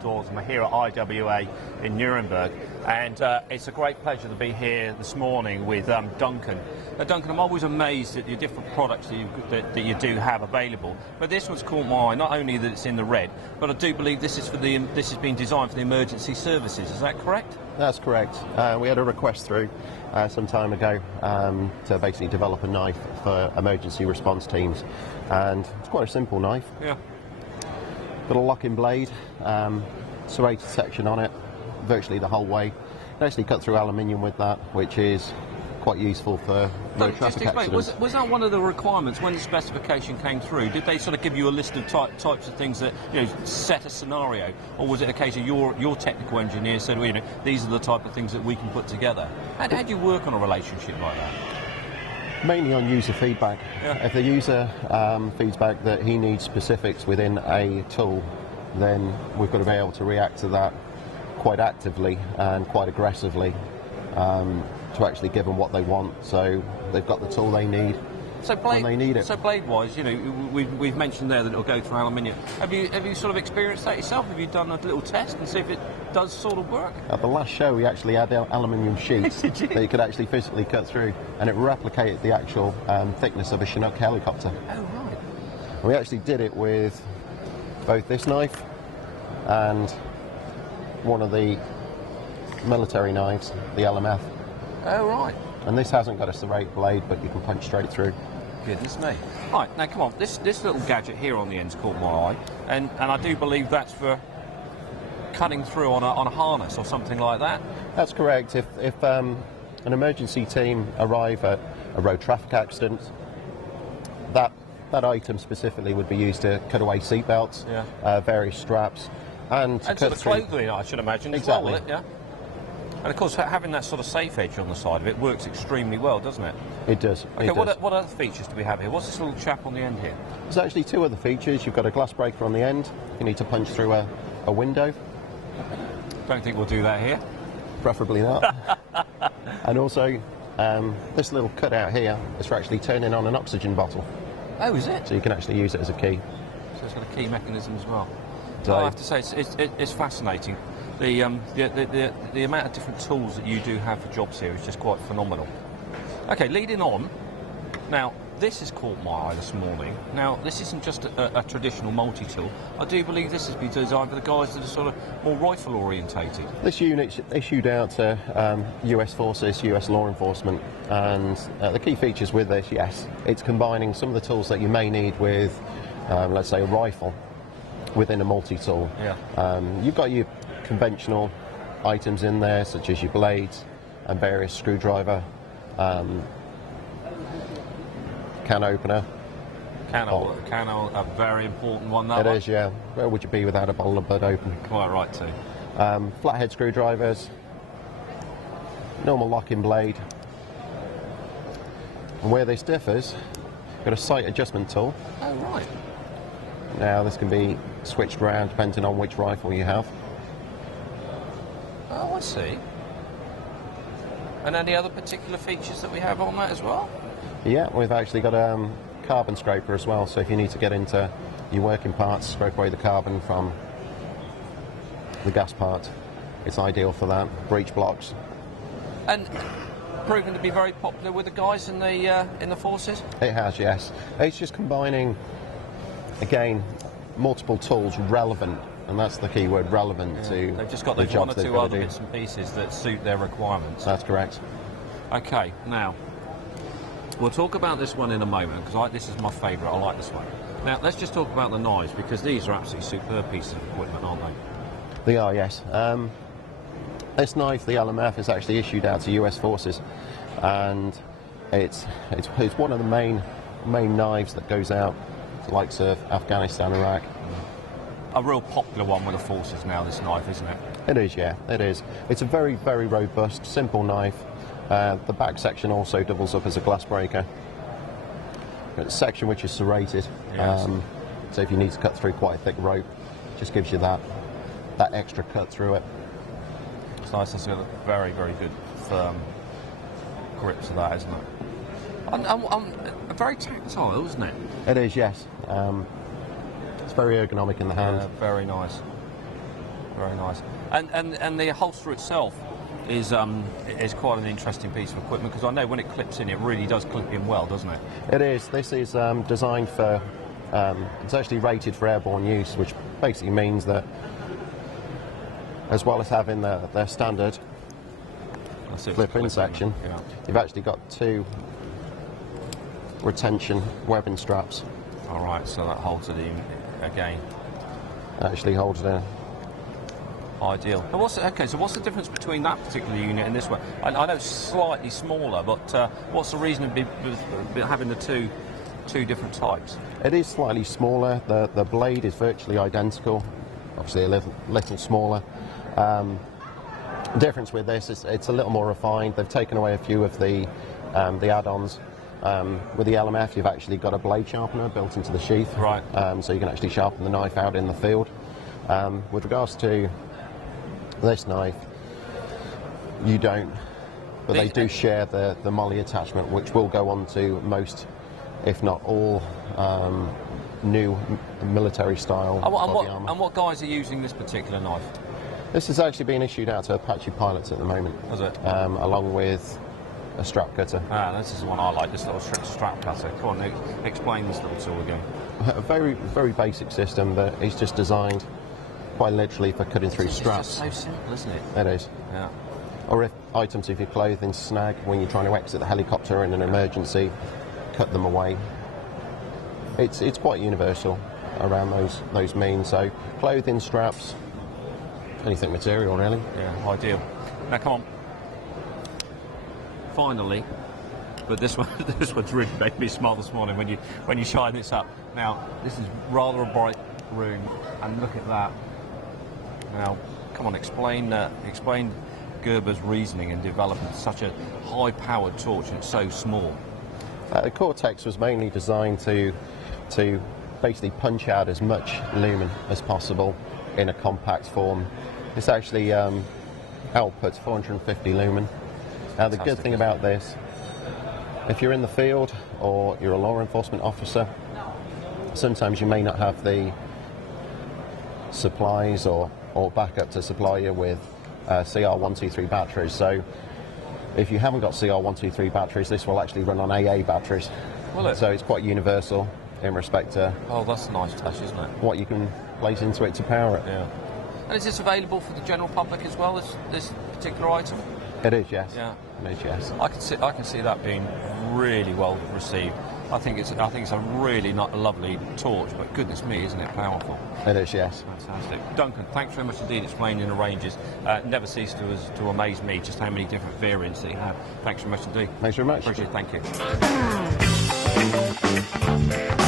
Outdoors. I'm here at IWA in Nuremberg, and it's a great pleasure to be here this morning with Duncan. Duncan, I'm always amazed at the different products that you do have available, but this one's caught my eye, not only that it's in the red, but I do believe this has been designed for the emergency services. Is that correct? That's correct. We had a request through some time ago to basically develop a knife for emergency response teams, and it's quite a simple knife. Yeah. Got a locking blade, serrated section on it, virtually the whole way. You actually cut through aluminium with that, which is quite useful for road traffic accidents. Was that one of the requirements when the specification came through? Did they sort of give you a list of types of things that, you know, set a scenario, or was it a case of your technical engineer said, well, you know, these are the type of things that we can put together? How do you work on a relationship like that? Mainly on user feedback. Yeah. If the user feeds back that he needs specifics within a tool, then we've got to be able to react to that quite actively and quite aggressively to actually give them what they want, so they've got the tool they need when they need it. So blade-wise, you know, we've mentioned there that it'll go through aluminium. Have you sort of experienced that yourself? Have you done a little test and see if it does sort of work? At the last show, we actually had aluminium sheets that you could actually physically cut through, and it replicated the actual thickness of a Chinook helicopter. Oh, right. We actually did it with both this knife and one of the military knives, the LMF. Oh, right. And this hasn't got a serrated blade, but you can punch straight through. Goodness me. Right, now come on, this little gadget here on the end's caught my eye, and I do believe that's for cutting through on a harness or something like that. That's correct. If an emergency team arrive at a road traffic accident, that item specifically would be used to cut away seatbelts, various straps, and sort of clothing, I should imagine. Exactly. As well, yeah. And of course, having that sort of safe edge on the side of it works extremely well, doesn't it? It does. Okay, it does. What other features do we have here? What's this little chap on the end here? There's actually two other features. You've got a glass breaker on the end. You need to punch through a window. Don't think we'll do that here. Preferably not. And also, this little cutout here is for actually turning on an oxygen bottle. Oh, is it? So you can actually use it as a key. So it's got a key mechanism as well. So I have to say, it's fascinating. The amount of different tools that you do have for jobs here is just quite phenomenal. Okay, leading on. Now, this has caught my eye this morning. Now, this isn't just a traditional multi-tool. I do believe this has been designed for the guys that are sort of more rifle orientated. This unit's issued out to US forces, US law enforcement, and the key features with this, yes, it's combining some of the tools that you may need with, let's say, a rifle within a multi-tool. Yeah. You've got your conventional items in there, such as your blades and various screwdriver, can opener. Can a very important one, that It one? is, yeah. Where would you be without a bottle of bud opener? Quite right, too. Flathead screwdrivers, normal locking blade. And where this differs, got a sight adjustment tool. Oh, right. Now, this can be switched around depending on which rifle you have. Oh, I see. And any other particular features that we have on that as well? Yeah, we've actually got a carbon scraper as well, so if you need to get into your working parts, scrape away the carbon from the gas part, it's ideal for that. Breech blocks. And proven to be very popular with the guys in the forces? It has, yes. It's just combining, again, multiple tools relevant, and that's the key word, relevant to They've just got the those one or jobs two other bits and pieces that suit their requirements. That's correct. Okay, now, we'll talk about this one in a moment, because this is my favourite. I like this one. Now, let's just talk about the knives, because these are absolutely superb pieces of equipment, aren't they? They are, yes. This knife, the LMF, is actually issued out to US forces, and it's one of the main knives that goes out to the likes of Afghanistan, Iraq. A real popular one with the forces now, this knife, isn't it? It is, yeah, it is. It's a very, very robust, simple knife. The back section also doubles up as a glass breaker. Got a section which is serrated, yes. So if you need to cut through quite a thick rope, it just gives you that extra cut through it. It's nice. It's got a very, very good firm grip to that, isn't it? I'm very tactile, isn't it? It is, yes. It's very ergonomic in the hand. Very nice. Very nice. And the holster itself is quite an interesting piece of equipment, because I know when it clips in, it really does clip in well, doesn't it? It is. This is designed for, it's actually rated for airborne use, which basically means that as well as having their standard clip-in section, yeah. you've actually got 2 retention webbing straps. All right, so that holds it in again. Actually holds it in. Ideal. And so what's the difference between that particular unit and this one? I know it's slightly smaller, but what's the reason of having the two different types? It is slightly smaller. The blade is virtually identical, obviously a little smaller. The difference with this is it's a little more refined. They've taken away a few of the add-ons. With the LMF, you've actually got a blade sharpener built into the sheath, right? So you can actually sharpen the knife out in the field. With regards to this knife, you don't, but they do share the molly attachment, which will go on to most, if not all, new military style body armour. And what guys are using this particular knife? This is actually being issued out to Apache pilots at the moment. Is it? Along with a strap cutter. This is the one I like, this little strap cutter. Come on, explain this little tool again. A very, very basic system that is just designed quite literally for cutting through straps. It's just so simple, isn't it? It is. Yeah. Or if items of your clothing snag when you're trying to exit the helicopter in an emergency, cut them away. It's quite universal around those means. So clothing, straps, anything material really. Yeah, ideal. Now come on. Finally, but this one's really made me smile this morning when you shine this up. Now this is rather a bright room, and look at that. Now, come on, explain Gerber's reasoning in developing such a high-powered torch and it's so small. The Cortex was mainly designed to basically punch out as much lumen as possible in a compact form. This actually outputs 450 lumen. Now, the good thing about this, if you're in the field or you're a law enforcement officer, sometimes you may not have the supplies or backup to supply you with CR123 batteries. So if you haven't got CR123 batteries, this will actually run on AA batteries. Will it? So it's quite universal in respect to that's a nice touch, isn't it? What you can place into it to power it. Yeah. And is this available for the general public as well, this particular item? It is, yes. Yeah. It is, yes. I can see that being really well received. I think it's a really not lovely torch, but goodness me, isn't it powerful? It is, yes. Fantastic. Duncan, thanks very much indeed explaining the ranges. Never cease to amaze me just how many different variants that you have. Thanks very much indeed. Thanks very much. Appreciate it. Thank you.